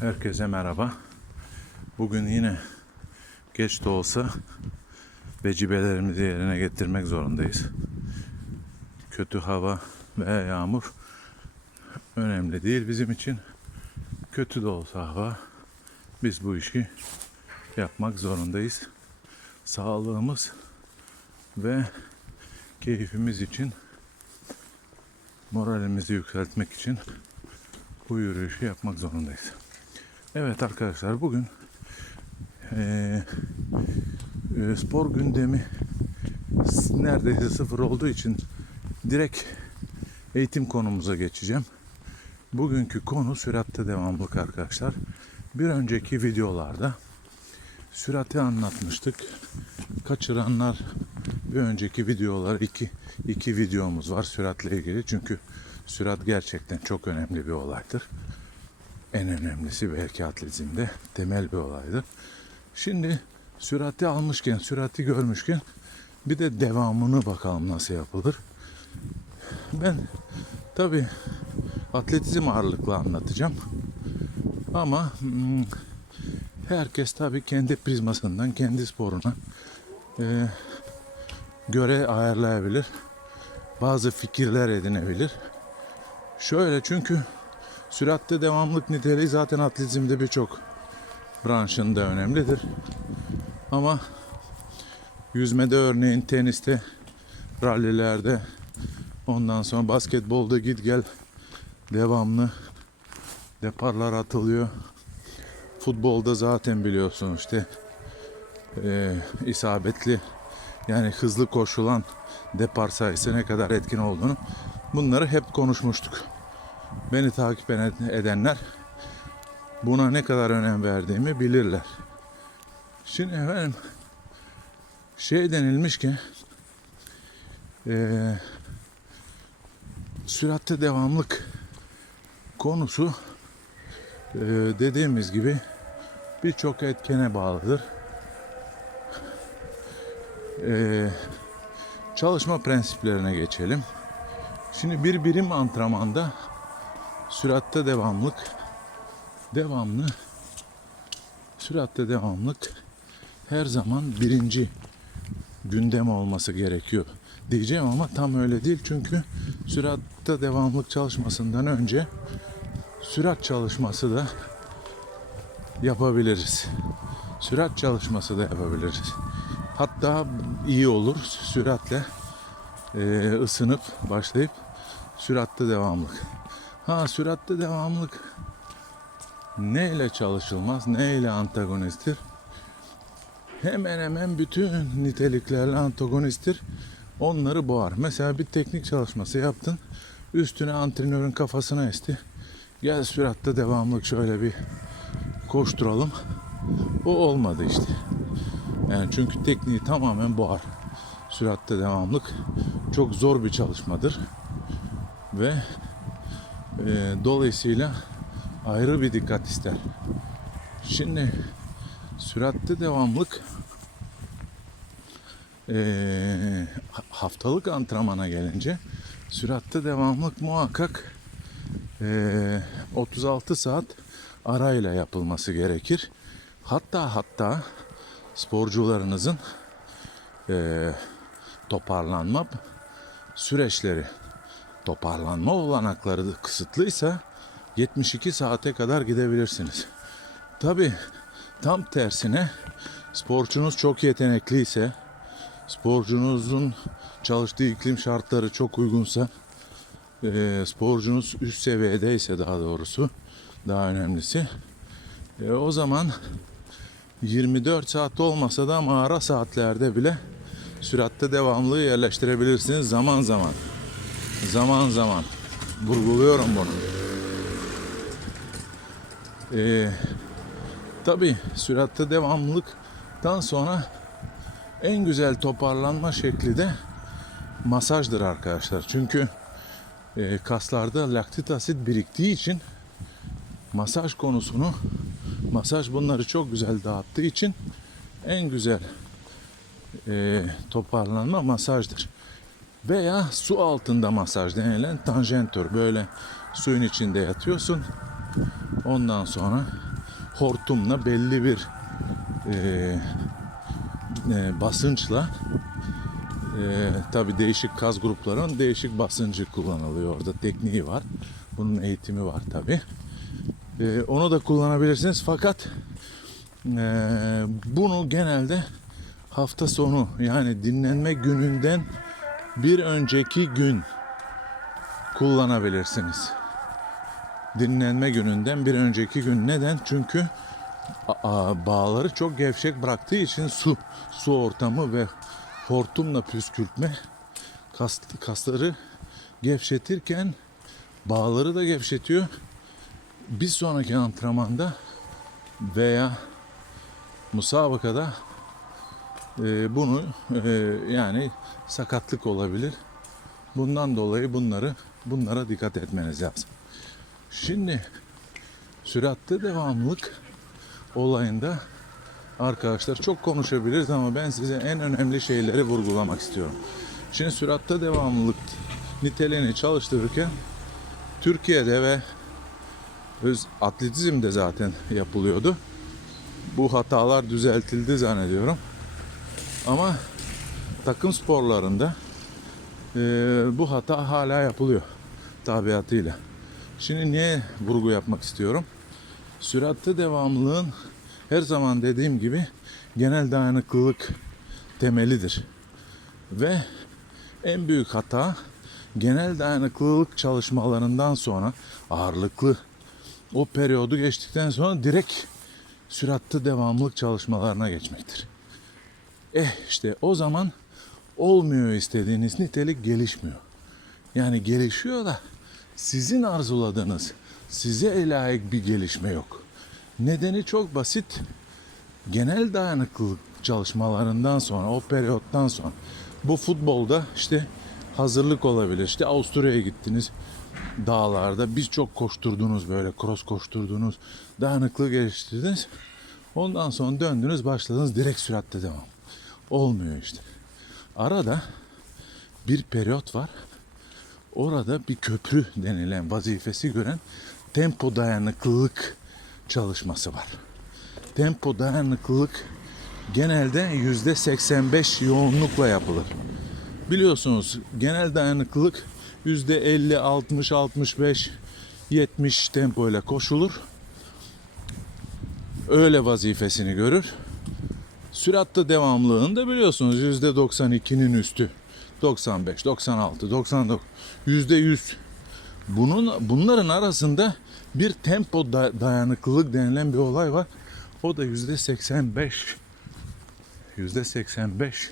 Herkese merhaba. Bugün yine geç de olsa vecibelerimizi yerine getirmek zorundayız. Kötü hava ve yağmur önemli değil bizim için. Kötü de olsa hava biz bu işi yapmak zorundayız. Sağlığımız ve keyfimiz için moralimizi yükseltmek için bu yürüyüşü yapmak zorundayız. Evet arkadaşlar bugün eee, e, spor gündemi neredeyse sıfır olduğu için direkt eğitim konumuza geçeceğim. Bugünkü konu süratte devamlılık arkadaşlar. Bir önceki videolarda sürati anlatmıştık. Kaçıranlar bir önceki videolar iki iki videomuz var süratle ilgili çünkü sürat gerçekten çok önemli bir olaydır. En önemlisi belki atletizmde temel bir olaydır. Şimdi sürati almışken, sürati görmüşken bir de devamını bakalım nasıl yapılır. Ben tabi atletizm ağırlıklı anlatacağım. Ama hmm, herkes tabi kendi prizmasından, kendi sporuna e, göre ayarlayabilir. Bazı fikirler edinebilir. Şöyle çünkü süratte devamlık niteliği zaten atletizmde birçok branşında önemlidir. Ama yüzmede örneğin teniste, rallilerde, ondan sonra basketbolda git gel devamlı deparlar atılıyor. Futbolda zaten biliyorsun işte e, isabetli yani hızlı koşulan depar sayısı ne kadar etkin olduğunu bunları hep konuşmuştuk. Beni takip eden- edenler buna ne kadar önem verdiğimi bilirler. Şimdi efendim şey denilmiş ki eee süratte devamlık konusu eee, dediğimiz gibi birçok etkene bağlıdır. Eee, çalışma prensiplerine geçelim. Şimdi bir birim antrenmanda süratte devamlık devamlı süratte devamlık her zaman birinci gündem olması gerekiyor diyeceğim ama tam öyle değil çünkü süratte devamlık çalışmasından önce sürat çalışması da yapabiliriz. Sürat çalışması da yapabiliriz. Hatta iyi olur süratle e, ısınıp başlayıp süratte devamlık. Ha süratte devamlık ne ile çalışılmaz, ne ile antagonisttir? Hemen hemen bütün niteliklerle antagonisttir. Onları boğar. Mesela bir teknik çalışması yaptın. Üstüne antrenörün kafasına esti. Gel süratte devamlık şöyle bir koşturalım. O olmadı işte. Yani çünkü tekniği tamamen boğar. Süratte devamlık çok zor bir çalışmadır. Ve dolayısıyla ayrı bir dikkat ister. Şimdi süratte devamlık e, ha- haftalık antrenmana gelince süratte devamlık muhakkak e, 36 saat arayla yapılması gerekir. Hatta hatta sporcularınızın e, toparlanma süreçleri toparlanma olanakları kısıtlıysa 72 saate kadar gidebilirsiniz. Tabi tam tersine sporcunuz çok yetenekliyse sporcunuzun çalıştığı iklim şartları çok uygunsa e, sporcunuz üst seviyedeyse daha doğrusu daha önemlisi e, o zaman 24 saat olmasa da ama saatlerde bile süratte devamlılığı yerleştirebilirsiniz zaman zaman. Zaman zaman. Vurguluyorum bunu. Ee, Tabi süratte devamlılıktan sonra en güzel toparlanma şekli de masajdır arkadaşlar. Çünkü e, kaslarda laktik asit biriktiği için masaj konusunu masaj bunları çok güzel dağıttığı için en güzel e, toparlanma masajdır. Veya su altında masaj denilen tanjentör. Böyle suyun içinde yatıyorsun. Ondan sonra hortumla belli bir e, e, basınçla e, tabi değişik kaz grupların değişik basıncı kullanılıyor orada tekniği var bunun eğitimi var tabi onu da kullanabilirsiniz fakat e, bunu genelde hafta sonu yani dinlenme gününden bir önceki gün kullanabilirsiniz. Dinlenme gününden bir önceki gün. Neden? Çünkü bağları çok gevşek bıraktığı için su su ortamı ve hortumla püskürtme kas, kasları gevşetirken bağları da gevşetiyor. Bir sonraki antrenmanda veya musabakada e, bunu e, yani sakatlık olabilir. Bundan dolayı bunları bunlara dikkat etmeniz lazım. Şimdi süratte devamlılık olayında arkadaşlar çok konuşabiliriz ama ben size en önemli şeyleri vurgulamak istiyorum. Şimdi süratte devamlılık niteliğini çalıştırırken Türkiye'de ve öz atletizmde zaten yapılıyordu. Bu hatalar düzeltildi zannediyorum. Ama takım sporlarında e, bu hata hala yapılıyor tabiatıyla. Şimdi niye vurgu yapmak istiyorum? Süratte devamlılığın her zaman dediğim gibi genel dayanıklılık temelidir. Ve en büyük hata genel dayanıklılık çalışmalarından sonra ağırlıklı o periyodu geçtikten sonra direkt süratte devamlılık çalışmalarına geçmektir. Eh işte o zaman olmuyor istediğiniz nitelik gelişmiyor. Yani gelişiyor da sizin arzuladığınız, size layık bir gelişme yok. Nedeni çok basit. Genel dayanıklılık çalışmalarından sonra, o periyottan sonra bu futbolda işte hazırlık olabilir. İşte Avusturya'ya gittiniz dağlarda birçok koşturdunuz böyle cross koşturdunuz. Dayanıklığı geliştirdiniz. Ondan sonra döndünüz başladınız direkt süratte devam. Olmuyor işte. Arada bir periyot var. Orada bir köprü denilen vazifesi gören tempo dayanıklılık çalışması var. Tempo dayanıklılık genelde yüzde 85 yoğunlukla yapılır. Biliyorsunuz genel dayanıklılık yüzde 50, 60, 65, 70 tempo ile koşulur. Öyle vazifesini görür. Süratte devamlılığını da biliyorsunuz yüzde 92'nin üstü. 95, 96, 99, yüzde 100. Bunun, bunların arasında bir tempo da- dayanıklılık denilen bir olay var. O da yüzde 85. Yüzde 85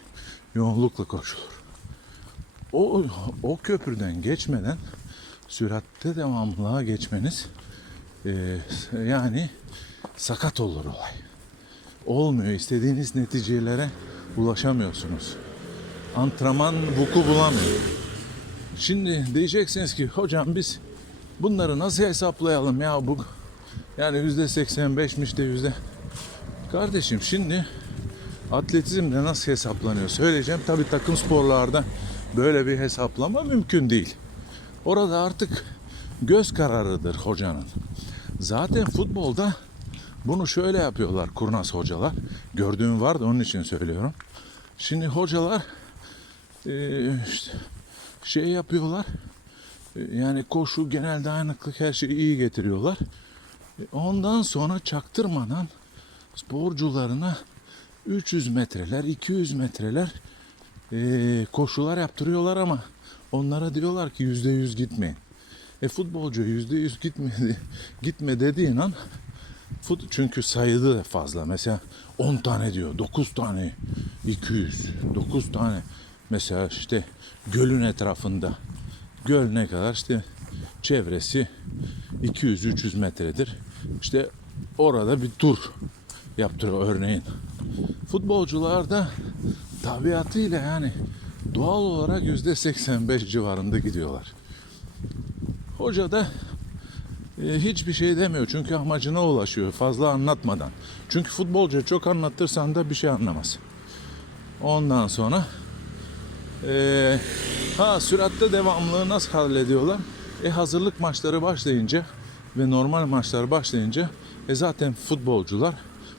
yoğunlukla koşulur. O, o köprüden geçmeden süratte devamlılığa geçmeniz e, yani sakat olur olay. Olmuyor. istediğiniz neticelere ulaşamıyorsunuz. Antrenman vuku bulamıyor. Şimdi diyeceksiniz ki hocam biz bunları nasıl hesaplayalım ya bu yani yüzde 85'miş de yüzde kardeşim şimdi atletizmde nasıl hesaplanıyor söyleyeceğim. Tabi takım sporlarda böyle bir hesaplama mümkün değil. Orada artık göz kararıdır hocanın. Zaten futbolda bunu şöyle yapıyorlar kurnaz hocalar. Gördüğüm var da onun için söylüyorum. Şimdi hocalar işte şey yapıyorlar. E, Yani koşu, genel dayanıklık her şeyi iyi getiriyorlar. E, Ondan sonra çaktırmadan sporcularına 300 metreler, 200 metreler e, koşular yaptırıyorlar ama onlara diyorlar ki yüzde yüz gitmeyin. E futbolcu yüzde yüz gitmedi, gitme dediğin an fut, çünkü sayılı fazla. Mesela 10 tane diyor, 9 tane 200, 9 tane mesela işte gölün etrafında göl ne kadar işte çevresi 200-300 metredir. İşte orada bir tur yaptırıyor örneğin. Futbolcular da tabiatıyla yani doğal olarak yüzde 85 civarında gidiyorlar. Hoca da hiçbir şey demiyor çünkü amacına ulaşıyor fazla anlatmadan. Çünkü futbolcu çok anlattırsan da bir şey anlamaz. Ondan sonra e, ha süratte devamlılığı nasıl hallediyorlar? E hazırlık maçları başlayınca ve normal maçlar başlayınca E zaten futbolcular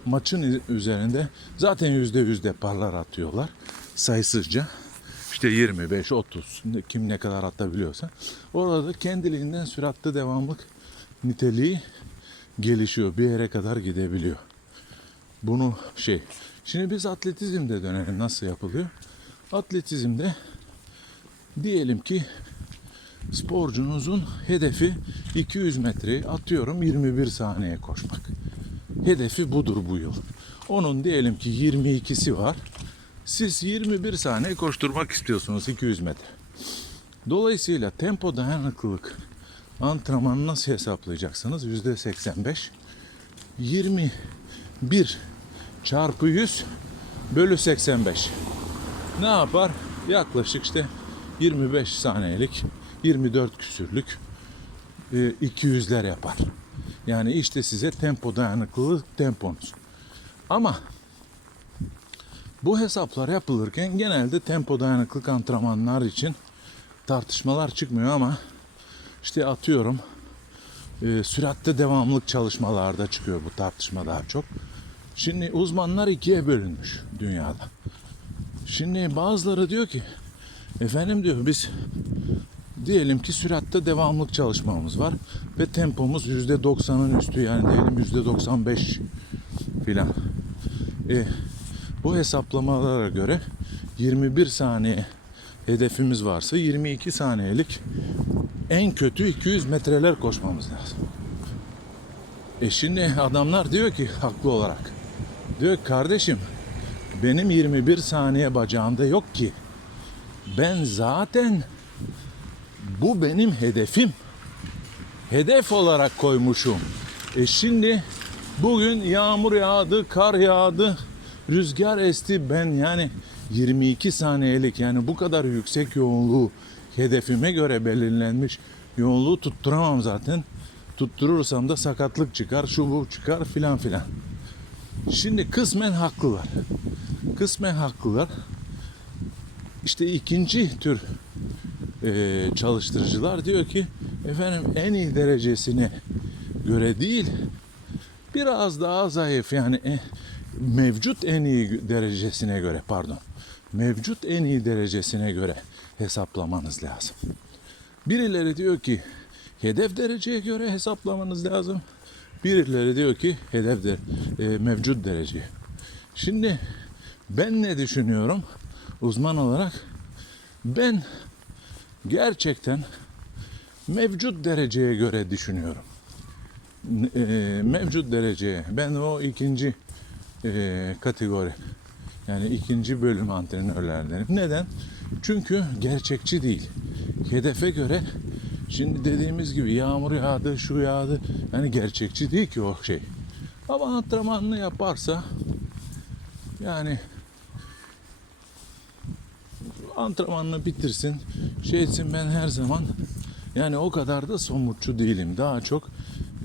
maçın üzerinde zaten yüzde yüz deparlar atıyorlar sayısızca. İşte 25, 30 kim ne kadar atabiliyorsa. Orada kendiliğinden süratli devamlık niteliği gelişiyor. Bir yere kadar gidebiliyor. Bunu şey. Şimdi biz atletizmde dönelim. Nasıl yapılıyor? Atletizmde diyelim ki sporcunuzun hedefi 200 metreyi atıyorum 21 saniye koşmak. Hedefi budur bu yıl. Onun diyelim ki 22'si var. Siz 21 saniye koşturmak istiyorsunuz 200 metre. Dolayısıyla tempo dayanıklılık antrenmanı nasıl hesaplayacaksınız? %85 21 çarpı 100 bölü 85. Ne yapar? Yaklaşık işte 25 saniyelik 24 küsürlük e, 200'ler yapar. Yani işte size tempo dayanıklılık temponuz. Ama bu hesaplar yapılırken genelde tempo dayanıklık antrenmanlar için tartışmalar çıkmıyor ama işte atıyorum e, süratte devamlılık çalışmalarda çıkıyor bu tartışma daha çok. Şimdi uzmanlar ikiye bölünmüş dünyada. Şimdi bazıları diyor ki efendim diyor biz diyelim ki süratte devamlık çalışmamız var ve tempomuz yüzde doksanın üstü yani diyelim yüzde doksan beş filan. E, bu hesaplamalara göre 21 saniye hedefimiz varsa 22 saniyelik en kötü 200 metreler koşmamız lazım. E şimdi adamlar diyor ki haklı olarak diyor ki, kardeşim benim 21 saniye bacağımda yok ki. Ben zaten bu benim hedefim. Hedef olarak koymuşum. E şimdi bugün yağmur yağdı, kar yağdı, rüzgar esti. Ben yani 22 saniyelik yani bu kadar yüksek yoğunluğu hedefime göre belirlenmiş yoğunluğu tutturamam zaten. Tutturursam da sakatlık çıkar, şu bu çıkar filan filan. Şimdi kısmen haklılar. Kısmen haklılar. İşte ikinci tür e, çalıştırıcılar diyor ki efendim en iyi derecesine göre değil biraz daha zayıf yani e, mevcut en iyi derecesine göre pardon mevcut en iyi derecesine göre hesaplamanız lazım. Birileri diyor ki hedef dereceye göre hesaplamanız lazım. Birileri diyor ki hedef de, e, mevcut derece. Şimdi ben ne düşünüyorum uzman olarak? Ben gerçekten mevcut dereceye göre düşünüyorum. E, mevcut dereceye. Ben o ikinci e, kategori yani ikinci bölüm antrenörlerdenim. Neden? Çünkü gerçekçi değil. Hedefe göre şimdi dediğimiz gibi yağmur yağdı, şu yağdı. Yani gerçekçi değil ki o şey. Ama antrenmanını yaparsa yani antrenmanını bitirsin. Şey etsin ben her zaman yani o kadar da somutçu değilim. Daha çok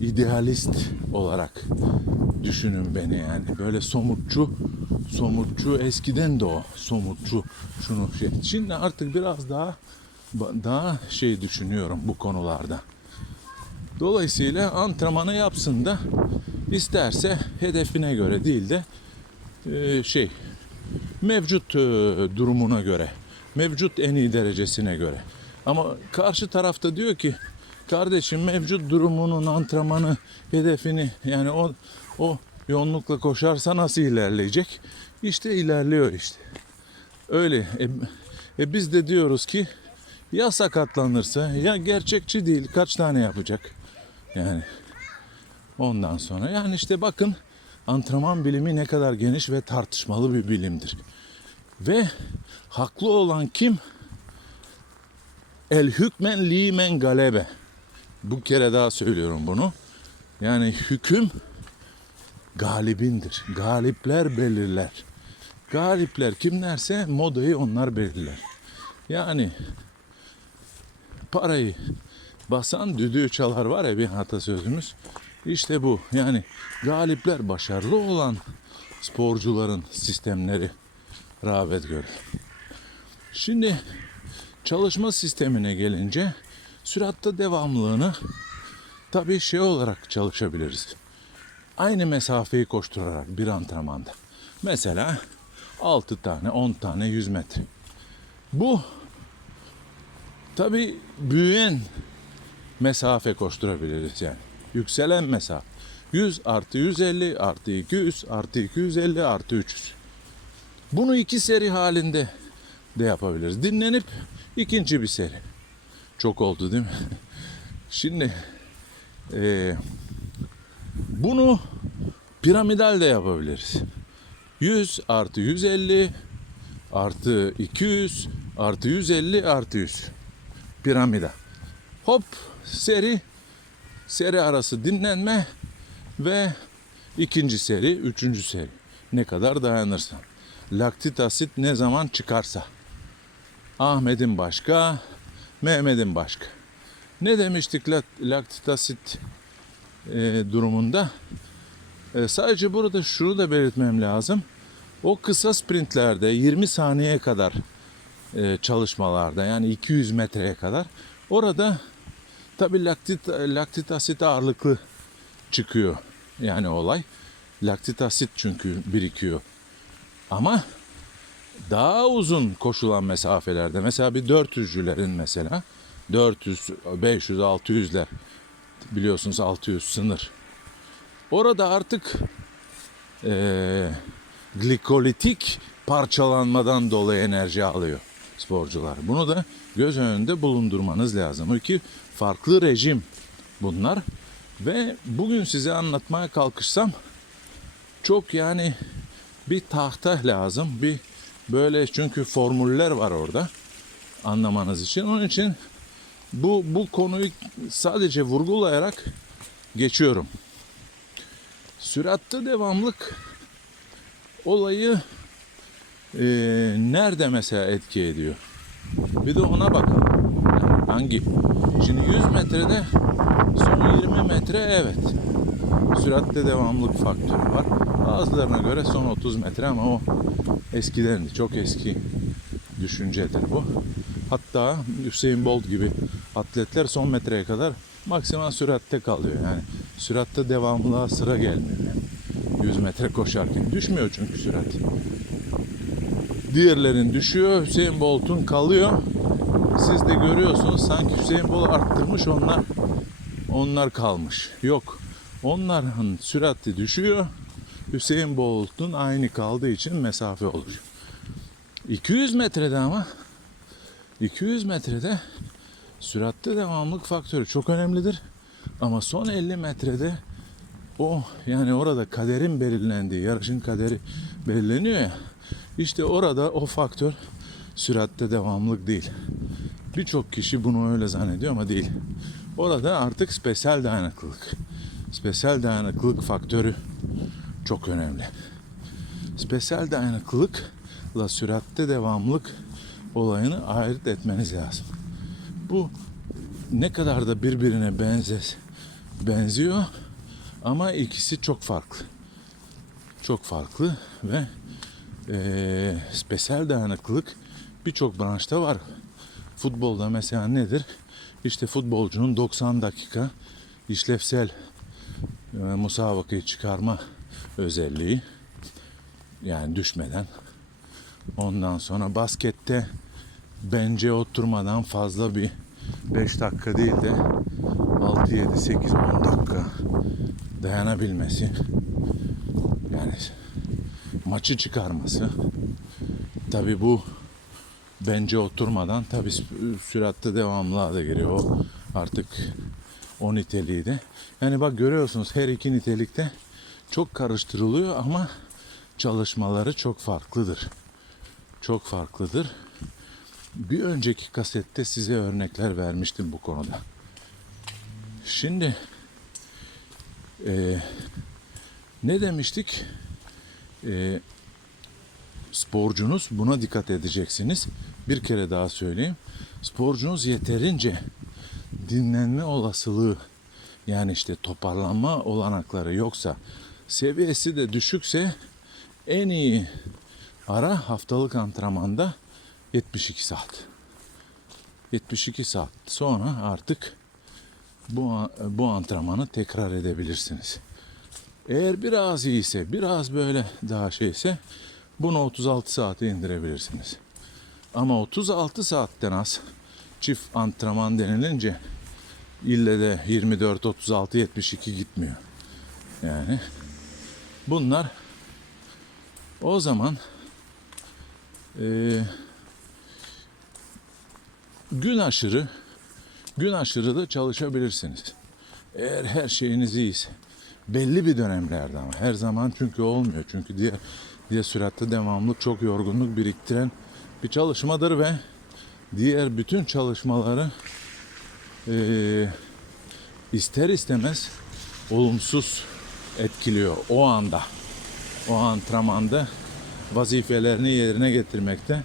idealist olarak düşünün beni yani. Böyle somutçu, somutçu eskiden de o somutçu şunu şey. Şimdi artık biraz daha daha şey düşünüyorum bu konularda. Dolayısıyla antrenmanı yapsın da isterse hedefine göre değil de e, şey mevcut e, durumuna göre, mevcut en iyi derecesine göre. Ama karşı tarafta diyor ki kardeşim mevcut durumunun antrenmanı hedefini yani o o yoğunlukla koşarsa nasıl ilerleyecek? İşte ilerliyor işte. Öyle. E, e biz de diyoruz ki ya sakatlanırsa ya gerçekçi değil kaç tane yapacak? Yani ondan sonra yani işte bakın antrenman bilimi ne kadar geniş ve tartışmalı bir bilimdir. Ve haklı olan kim? El hükmen limen galebe. Bu kere daha söylüyorum bunu. Yani hüküm galibindir. Galipler belirler. Galipler kimlerse modayı onlar belirler. Yani parayı basan düdüğü çalar var ya bir atasözümüz. İşte bu. Yani galipler başarılı olan sporcuların sistemleri rağbet görür. Şimdi çalışma sistemine gelince süratta devamlılığını tabii şey olarak çalışabiliriz. Aynı mesafeyi koşturarak bir antrenmanda. Mesela 6 tane, 10 tane 100 metre. Bu tabi büyüyen mesafe koşturabiliriz yani. Yükselen mesafe. 100 artı 150 artı 200 artı 250 artı 300. Bunu iki seri halinde de yapabiliriz. Dinlenip ikinci bir seri. Çok oldu değil mi? Şimdi eee, bunu piramidal de yapabiliriz. 100 artı 150 artı 200 artı 150 artı 100. Piramida. Hop seri seri arası dinlenme ve ikinci seri, üçüncü seri. Ne kadar dayanırsan. Laktit asit ne zaman çıkarsa. Ahmet'in başka, Mehmet'in başka. Ne demiştik lak- laktit asit e, durumunda? E, sadece burada şunu da belirtmem lazım. O kısa sprintlerde 20 saniyeye kadar e, çalışmalarda yani 200 metreye kadar orada tabi laktit, laktit asit ağırlıklı çıkıyor yani olay. Laktit asit çünkü birikiyor. Ama daha uzun koşulan mesafelerde mesela bir 400'cülerin mesela 400, 500, 600'ler biliyorsunuz 600 sınır. Orada artık eee glikolitik parçalanmadan dolayı enerji alıyor sporcular. Bunu da göz önünde bulundurmanız lazım. O iki farklı rejim bunlar. Ve bugün size anlatmaya kalkışsam çok yani bir tahta lazım. Bir böyle çünkü formüller var orada anlamanız için. Onun için bu bu konuyu sadece vurgulayarak geçiyorum. Süratte devamlık olayı eee, nerede mesela etki ediyor? Bir de ona. Yani hangi? Şimdi 100 metrede son 20 metre evet. Süratte devamlılık faktörü var. Bazılarına göre son 30 metre ama o eskiden çok eski düşüncedir bu. Hatta Hüseyin Bolt gibi atletler son metreye kadar maksimal süratte kalıyor. Yani süratte devamlılığa sıra gelmiyor. Yani 100 metre koşarken düşmüyor çünkü sürat. Diğerlerin düşüyor, Hüseyin Bolt'un kalıyor. Siz de görüyorsunuz sanki Hüseyin Bolt arttırmış onlar onlar kalmış. Yok. Onların sürati düşüyor. Hüseyin Bolt'un aynı kaldığı için mesafe olur. 200 metrede ama 200 metrede süratte devamlılık faktörü çok önemlidir. Ama son 50 metrede o yani orada kaderin belirlendiği, yarışın kaderi belirleniyor ya. İşte orada o faktör süratte devamlılık değil. Birçok kişi bunu öyle zannediyor ama değil. Orada artık spesel dayanıklılık. Spesel dayanıklılık faktörü çok önemli. Spesel dayanıklılıkla süratte devamlılık olayını ayırt etmeniz lazım. Bu ne kadar da birbirine benzer benziyor ama ikisi çok farklı. Çok farklı ve eee spesel dayanıklılık birçok branşta var. Futbolda mesela nedir? İşte futbolcunun 90 dakika işlevsel e, musabakayı çıkarma özelliği. Yani düşmeden. Ondan sonra baskette bence oturmadan fazla bir 5 dakika değil de 6, 7, 8, 10 dakika dayanabilmesi. Yani maçı çıkarması. Tabi bu bence oturmadan tabi süratte devamlılığa da giriyor. O artık o niteliği de. Yani bak görüyorsunuz her iki nitelikte çok karıştırılıyor ama çalışmaları çok farklıdır. Çok farklıdır. Bir önceki kasette size örnekler vermiştim bu konuda. Şimdi eee, ne demiştik? Eee, sporcunuz buna dikkat edeceksiniz. Bir kere daha söyleyeyim. Sporcunuz yeterince dinlenme olasılığı yani işte toparlanma olanakları yoksa seviyesi de düşükse en iyi ara haftalık antrenmanda 72 saat. 72 saat sonra artık bu bu antrenmanı tekrar edebilirsiniz. Eğer biraz iyiyse, biraz böyle daha şeyse bunu 36 saate indirebilirsiniz. Ama 36 saatten az çift antrenman denilince ille de 24, 36, 72 gitmiyor. Yani bunlar o zaman eee, gün aşırı gün aşırı da çalışabilirsiniz. Eğer her şeyiniz iyiyse. Belli bir dönemlerde ama her zaman çünkü olmuyor. Çünkü diğer diğer süratte devamlılık çok yorgunluk biriktiren bir çalışmadır ve diğer bütün çalışmaları eee, ister istemez olumsuz etkiliyor o anda. O antrenmanda vazifelerini yerine getirmekte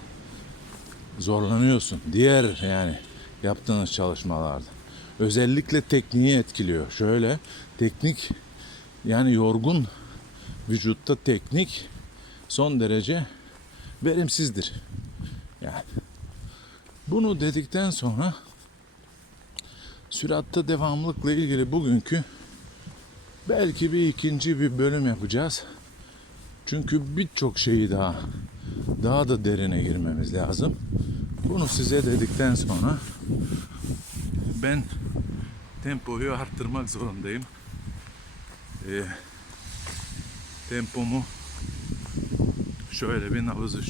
zorlanıyorsun. Diğer yani yaptığınız çalışmalarda. Özellikle tekniği etkiliyor. Şöyle teknik yani yorgun vücutta teknik son derece verimsizdir. Yani bunu dedikten sonra süratta devamlılıkla ilgili bugünkü belki bir ikinci bir bölüm yapacağız. Çünkü birçok şeyi daha daha da derine girmemiz lazım. Bunu size dedikten sonra ben tempoyu arttırmak zorundayım. Ee, tempomu şöyle bir nabızı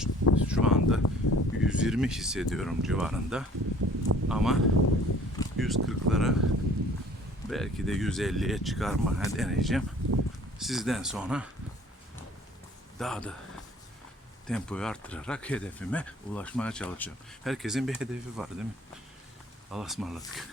şu anda 120 hissediyorum civarında. Ama 140'lara belki de 150'ye çıkarmaya deneyeceğim. Sizden sonra daha da tempoyu arttırarak hedefime ulaşmaya çalışacağım. Herkesin bir hedefi var değil mi? Allah'a ısmarladık.